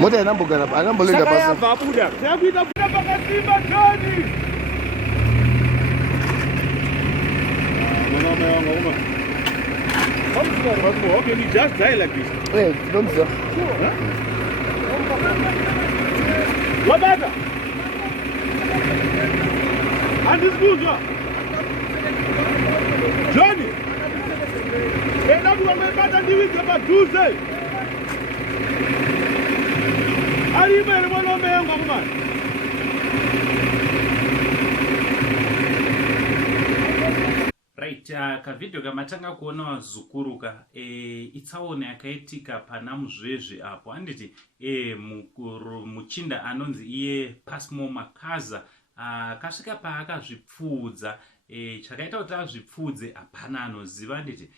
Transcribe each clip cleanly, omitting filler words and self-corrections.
Mota inambogara anambolinda pasi. Vabuda. Yakuita buda pakasimba Johnny. Mama wangu uma. How can you just die like this? Hey, don't sir. What matter? And this good, Johnny. Hey, that one my mother did it about Tuesday. Are you very well on my young man? Right, kavideo kamatanga kuona wazukuruka itsaone yakaitika pana Muzvezve apo handiti muchinda anonzi iye Passmore Makaza kasvika paakazvipfuudza chakaita kuti azvipfuudze hapana anoziva handiti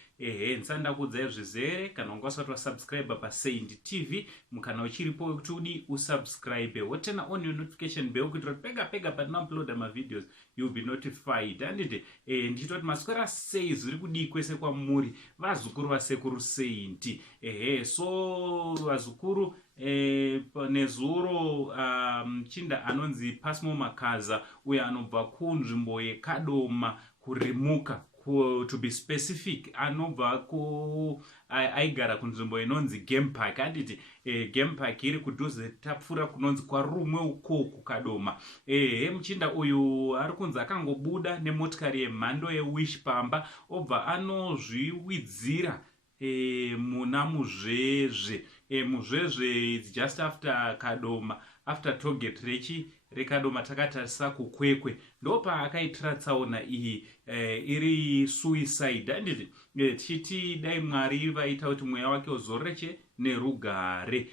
ndisanda kuudzai zvizere kana unga usati wasubscribe paSaint TV mukana uchiripo wekuti udi usubscribe wotena on your notification bell kuitira kuti pega pega patinouploada mavideos you'll be notified handiti ndichitoti maswera sei zviri kudii kwese kwamuri vazukuru vasekuru Saint so vazukuru nezuro chinda anonzi Passmore Makaza uye anobva kunzvimbo yeKadoma kuRimuka to be specific anobva aigara kunzvimbo inonzi Game Park handiti Game Park iri kudhuze Tapfuura kunonzi kwarumwe uko kuKadoma muchinda uyu ari kunzi akangobuda nemotikari yemhando yewish pamba obva anozviwidzira muna Muzvezve Muzvezve is just after Kadoma, after tollgate reKadoma takatarisa kukwekwe ndopa akaitira tsaona iyi iri suicide handiti tichiti dai Mwari vaita kuti mweya wake uzoreche nerugare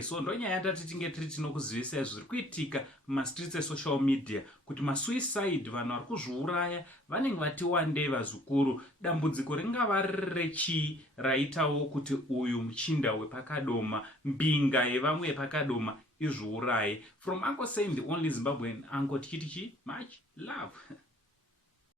so ndonyaya yatati tinge tiri tinokuzivisai zviri kuitika mumastreets esocial media kuti masuicide vanhu vari kuzviuraya vanenge vati wandei vazukuru dambudziko ringava rechii raitawo kuti uyu muchinda wepaKadoma Mbinga yevamwe yepaKadoma izviuraye from Uncle Saint the only Zimbabwean uncle tichiti much love